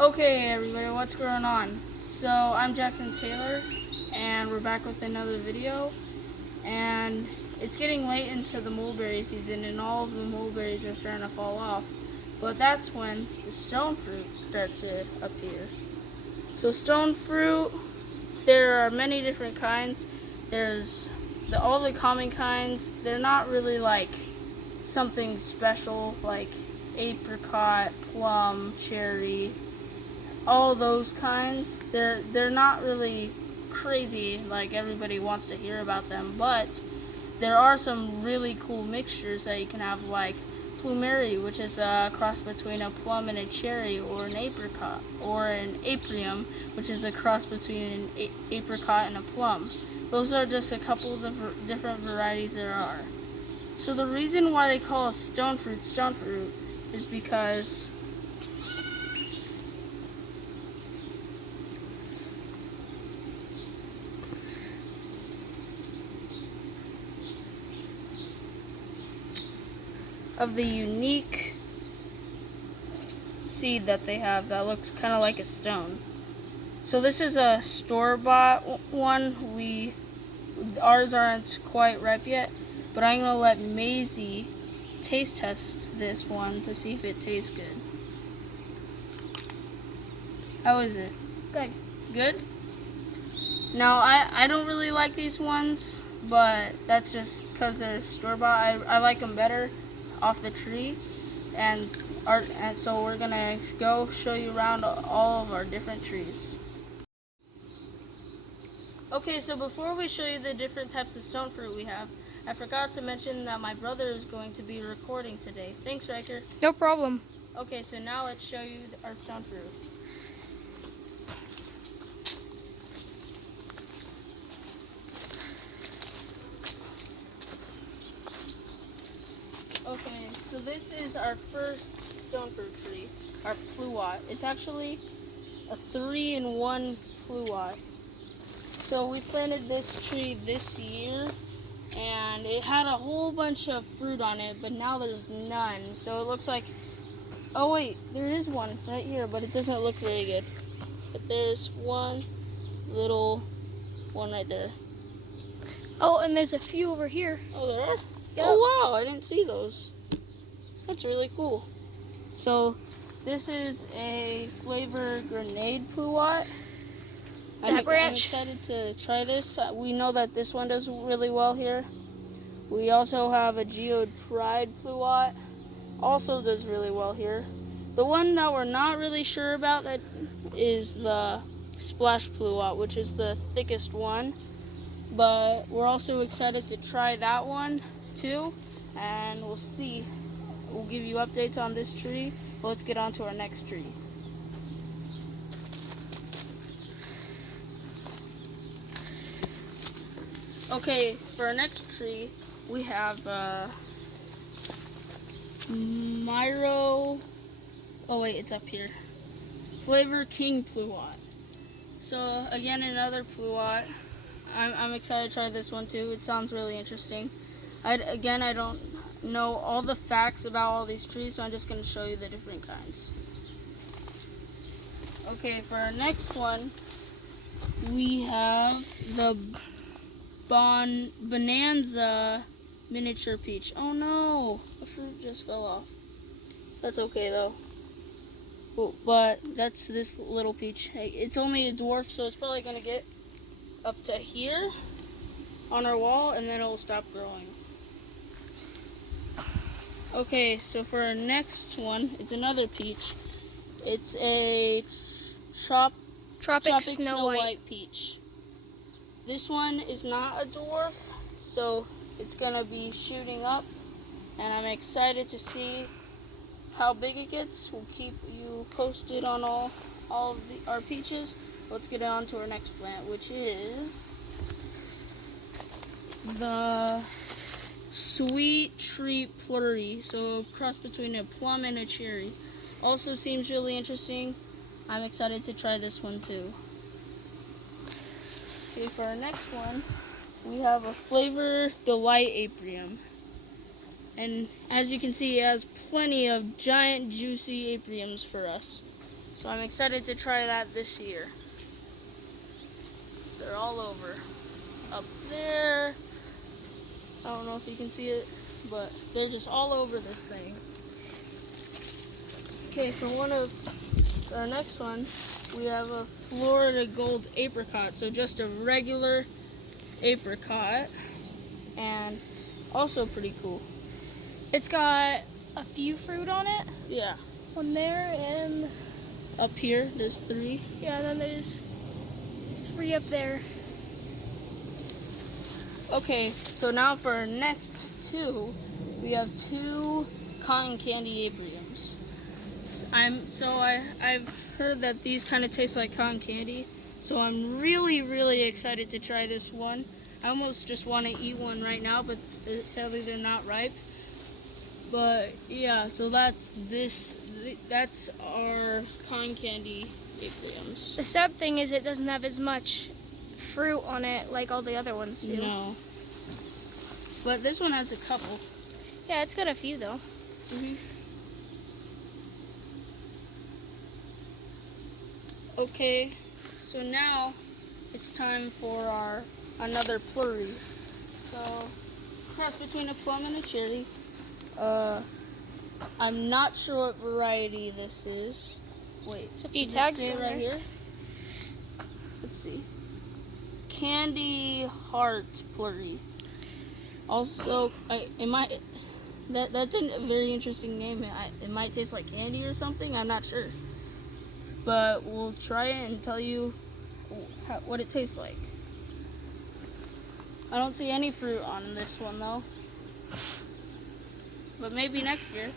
Okay everybody, what's going on? So I'm Jackson Taylor and we're back with another video, and it's getting late into the mulberry season and all of the mulberries are starting to fall off, but that's when the stone fruit start to appear. So stone fruit, there are many different kinds. There's all the common kinds. They're not really like something special like apricot, plum, cherry, all those kinds. They're not really crazy like everybody wants to hear about them, but there are some really cool mixtures that you can have, like PLURRY, which is a cross between a plum and a cherry, or an apricot, or an APRIUM, which is a cross between an apricot and a plum. Those are just a couple of the different varieties there are. So the reason why they call a stone fruit is because of the unique seed that they have that looks kind of like a stone. So this is a store-bought one. Ours aren't quite ripe yet, but I'm gonna let Maisie taste test this one to see if it tastes good. How is it? Good. Good? Now I don't really like these ones, but that's just because they're store-bought. I like them better off the tree, and so we're gonna go show you around all of our different trees. Okay, so before we show you the different types of stone fruit we have, I forgot to mention that my brother is going to be recording today. Thanks, Riker. No problem. Okay, so now let's show you our stone fruit. Okay, so this is our first stone fruit tree, our PLUOT. It's actually a 3-in-1 PLUOT. So we planted this tree this year, and it had a whole bunch of fruit on it, but now there's none. So it looks like, oh wait, there is one right here, but it doesn't look very good. But there's one little one right there. Oh, and there's a few over here. Oh, there are? Yep. Oh wow, I didn't see those. That's really cool. So this is a flavor grenade PLUOT. I'm excited to try this. We know that this one does really well here. We also have a Geode Pride PLUOT. Also does really well here. The one that we're not really sure about that is the Splash PLUOT, which is the thickest one. But we're also excited to try that one too, and we'll see. We'll give you updates on this tree. But let's get on to our next tree. Okay, for our next tree, we have it's up here. Flavor King PLUOT. So again, another PLUOT. I'm excited to try this one too. It sounds really interesting. I don't know all the facts about all these trees, so I'm just going to show you the different kinds. Okay, for our next one, we have the Bonanza miniature peach. Oh no, the fruit just fell off. That's okay though. But that's this little peach. Hey, it's only a dwarf, so it's probably going to get up to here on our wall, and then it will stop growing. Okay, so for our next one, it's another peach. It's a Tropic Snow White peach. This one is not a dwarf, so it's gonna be shooting up, and I'm excited to see how big it gets. We'll keep you posted on all of our peaches. Let's get on to our next plant, which is the Sweet Treat PLURRY. So a cross between a plum and a cherry. Also seems really interesting. I'm excited to try this one too. Okay, for our next one, we have a Flavor Delight APRIUM. And as you can see, it has plenty of giant juicy APRIUMs for us. So I'm excited to try that this year. They're all over. Up there. I don't know if you can see it, but they're just all over this thing. Okay, for our next one, we have a Florida Gold apricot. So just a regular apricot, and also pretty cool. It's got a few fruit on it. Yeah. One there, and Up here, there's 3. yeah, and then there's 3 up there. Okay, so now for our next 2, we have 2 cotton candy APRIUMs. I've heard that these kind of taste like cotton candy, so I'm really excited to try this one. I almost just want to eat one right now, but sadly they're not ripe. But yeah, so that's our cotton candy APRIUMs. The sad thing is it doesn't have as much fruit on it like all the other ones do. No. But this one has a couple. Yeah, it's got a few though. Okay, so now it's time for another PLURRY. So, cross between a plum and a cherry. I'm not sure what variety this is. Wait, There's a few does it tags say down right there. here. Let's see. Candy Heart PLURRY. Also, that's a very interesting name. It might taste like candy or something. I'm not sure. But we'll try it and tell you what it tastes like. I don't see any fruit on this one though. But maybe next year.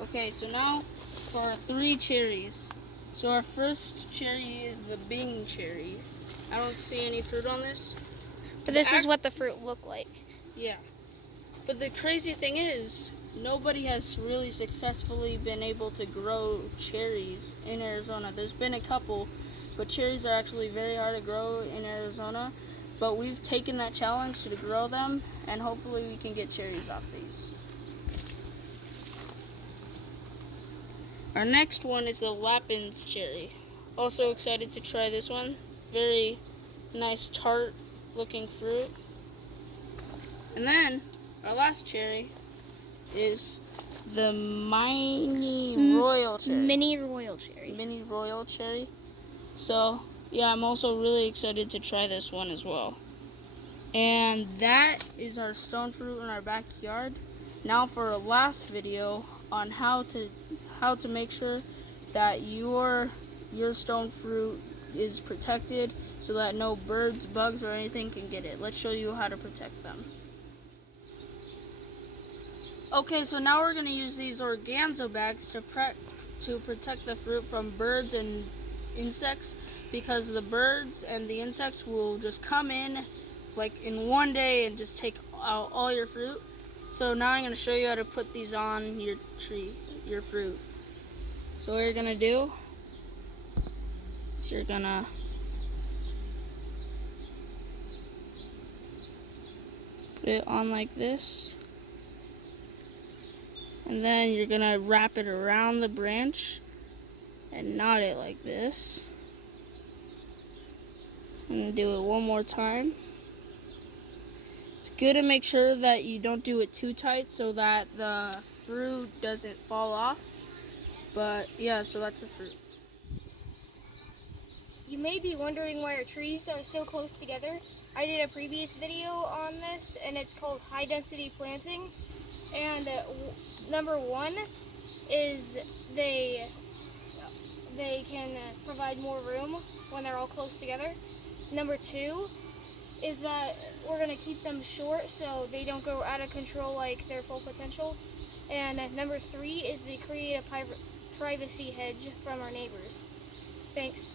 Okay, so now for our 3 cherries. So our first cherry is the Bing cherry. I don't see any fruit on this. But this is what the fruit looked like. Yeah. But the crazy thing is, nobody has really successfully been able to grow cherries in Arizona. There's been a couple, but cherries are actually very hard to grow in Arizona. But we've taken that challenge to grow them, and hopefully we can get cherries off these. Our next one is the LAPINS cherry. Also excited to try this one. Very nice tart looking fruit. And then our last cherry is the MINNIE Royal cherry. Mini Royal cherry. Mini Royal cherry. So yeah, I'm also really excited to try this one as well. And that is our stone fruit in our backyard. Now for our last video on how to make sure that your stone fruit is protected so that no birds, bugs, or anything can get it. Let's show you how to protect them. Okay, so now we're going to use these organza bags to protect the fruit from birds and insects, because the birds and the insects will just come in like in one day and just take out all your fruit. So now I'm going to show you how to put these on your tree, your fruit. So what you're going to do is you're going to put it on like this. And then you're going to wrap it around the branch and knot it like this. I'm going to do it one more time. It's good to make sure that you don't do it too tight so that the fruit doesn't fall off. But yeah, so that's the fruit. You may be wondering why our trees are so close together. I did a previous video on this, and it's called high density planting. And number 1 is they can provide more room when they're all close together. Number 2 is that we're going to keep them short so they don't go out of control like their full potential. And number 3 is they create a privacy hedge from our neighbors. Thanks.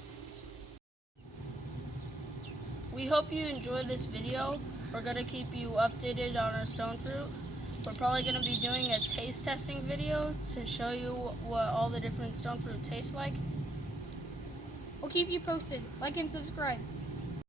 We hope you enjoyed this video. We're going to keep you updated on our stone fruit. We're probably going to be doing a taste testing video to show you what all the different stone fruit tastes like. We'll keep you posted. Like and subscribe.